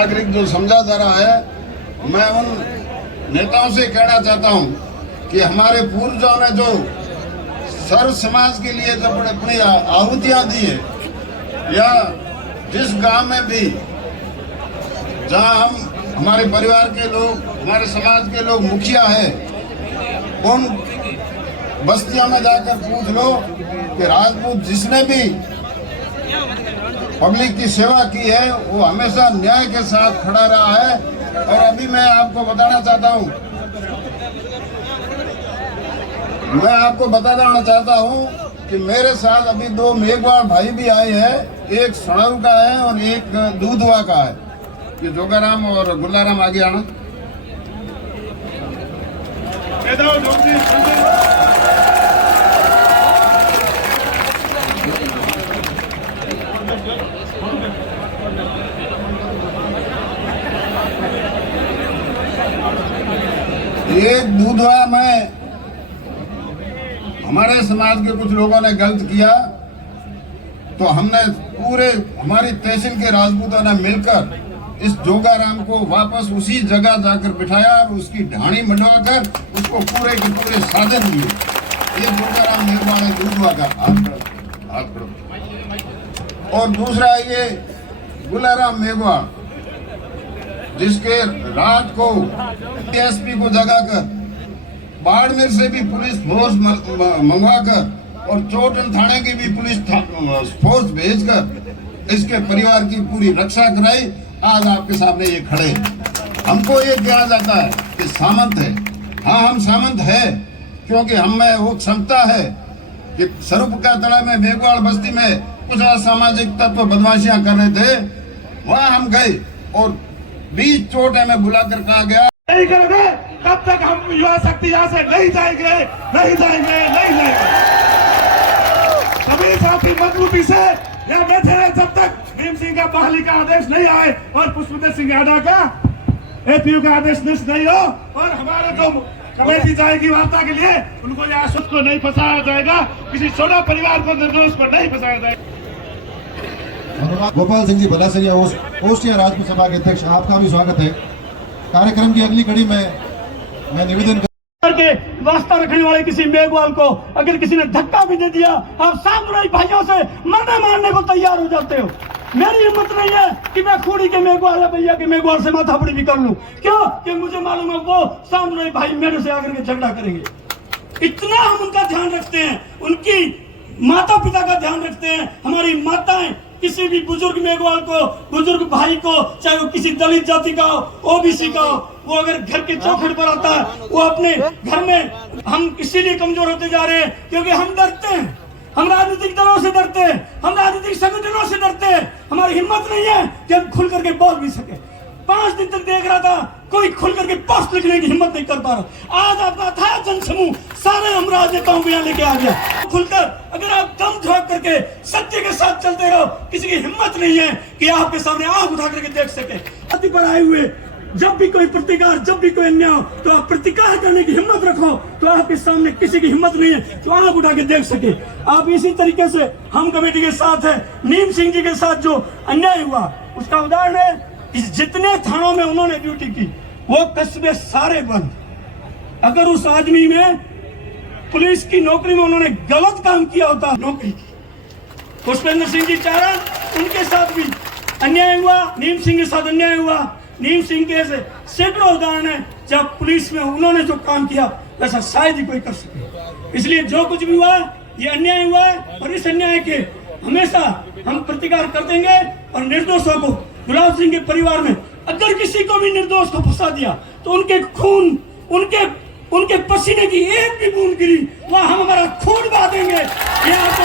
नागरिक जो समझा जा रहा है, मैं उन नेताओं से कहना चाहता हूं कि हमारे पूर्वजों ने जो सर्व समाज के लिए जब अपनी आहुतियां दी है, या जिस गांव में भी जहां हम हमारे परिवार के लोग, हमारे समाज के लोग मुखिया है, उन बस्तियों में जाकर पूछ लो कि राजपूत जिसने भी पब्लिक की सेवा की है वो हमेशा न्याय के साथ खड़ा रहा है। और अभी मैं आपको बताना चाहता हूं कि मेरे साथ अभी 2 मेघवाल भाई भी आए हैं, एक सड़ऊ का है और एक दूधवा का है। ये जोगाराम और गुल्लाराम आगे आना। एक दूधवा में हमारे समाज के कुछ लोगों ने गलत किया, तो हमने पूरे हमारी तहसील के राजपूतों ने मिलकर इस जोगाराम को वापस उसी जगह जाकर बिठाया और उसकी ढाणी मंडवाकर उसको पूरे के पूरे साधन दिए। ये जोगाराम मेघवाल है, दूधवा का हाथ खड़ो। और दूसरा ये गुलाराम मेघवाल, जिसके रात को एसपी को जगाकर बाड़मेर से भी पुलिस फोर्स मंगवाकर और चोटन थाने की भी पुलिस फोर्स भेजकर इसके परिवार की पूरी रक्षा कराई। आज आपके सामने ये खड़े। हमको ये कहा जाता है कि सामंत है। हाँ, हम सामंत है, क्योंकि हम में वो क्षमता है कि स्वरूप का तड़ा में मेघवाल बस्ती में कुछ असामाजिक तत्व बदमाशियां कर रहे थे, वहां हम गए और 20 चोटे में बुलाकर कहा गया नहीं करोगे तब तक हम युवा शक्ति यहाँ से नहीं जाएंगे। सभी साथी मजबूती से यहाँ बैठे रहे जब तक भीम सिंह का बहाली का आदेश नहीं आए और पुष्पेंद्र सिंह यादव का एपीयू का आदेश नहीं हो। और हमारे जो कमेटी जाएगी वार्ता के लिए, उनको यहाँ सुध को नहीं फंसाया जाएगा, किसी छोटा परिवार को, निर्दोष को नहीं फंसाया जाएगा। गोपाल सिंह जी भलासरिया, ओस्टिया राजपूत सभा के अध्यक्ष, आपका भी स्वागत है। कार्यक्रम की अगली कड़ी में मैं निवेदन करके वास्ता रखने वाले किसी मेघवाल को अगर किसी ने धक्का भी दे दिया, आप सामुदायिक भाइयों से मरने मारने को तैयार हो जाते हो। मेरी हिम्मत नहीं है कि मैं खूड़ी के मेघवाल या भैया के मेघवाल से माथापड़ी भी कर लूं। क्यों? कि मुझे मालूम है वो सामुदायिक भाई मेरे से आकर के झगड़ा करेंगे। इतना हम उनका ध्यान रखते हैं, उनकी माता पिता का ध्यान रखते हैं। हमारी माताएं किसी भी बुजुर्ग मेघवाल को, बुजुर्ग भाई को, चाहे वो किसी दलित जाति का हो, ओबीसी का हो, वो अगर घर के चौखट पर आता है, वो अपने घर में, हम इसीलिए कमजोर होते जा रहे हैं क्योंकि हम डरते हैं। हम राजनीतिक दलों से डरते हैं, हम राजनीतिक संगठनों से डरते हैं। हमारी हिम्मत नहीं है कि हम खुल करके बोल भी सके। 5 दिन तक देख रहा था कोई खुल करके पोस्ट लिखने की हिम्मत नहीं कर पा रहा। आज आपका था जनसमूह सारे हम राजनेताओं को यहाँ लेके आ गया। खुलकर अगर आप दम झाँक करके सत्य के साथ चलते रहो, किसी की हिम्मत नहीं है कि आपके सामने आंख उठा करके देख सके। अति पर आए हुए जब भी कोई प्रतिकार, जब भी कोई अन्याय हो, तो आप प्रतिकार करने की हिम्मत रखो, तो आपके सामने किसी की हिम्मत नहीं है तो आंख उठा के देख सके। आप इसी तरीके से हम कमेटी के साथ है। नीम सिंह जी के साथ जो अन्याय हुआ उसका उदाहरण है कि जितने थानों में उन्होंने ड्यूटी की वो कस्बे सारे बंद। अगर उस आदमी में पुलिस की नौकरी में उन्होंने गलत काम किया होता नौकरी की, पुष्पेंद्र सिंह जी चारण, उनके साथ भी अन्याय हुआ, नीम सिंह के साथ अन्याय हुआ। नीम सिंह के ऐसे सैकड़ों उदाहरण है जब पुलिस में उन्होंने जो काम किया वैसा शायद ही कोई कर सके। इसलिए जो कुछ भी हुआ ये अन्याय हुआ है और इस अन्याय के हमेशा हम प्रतिकार कर देंगे। और निर्दोषों को, गुलाब सिंह के परिवार में अगर किसी को भी निर्दोष को फंसा दिया तो उनके खून, उनके पसीने की एक भी बूंद गिरी वहां हम हमारा खून बहा देंगे। ये आपको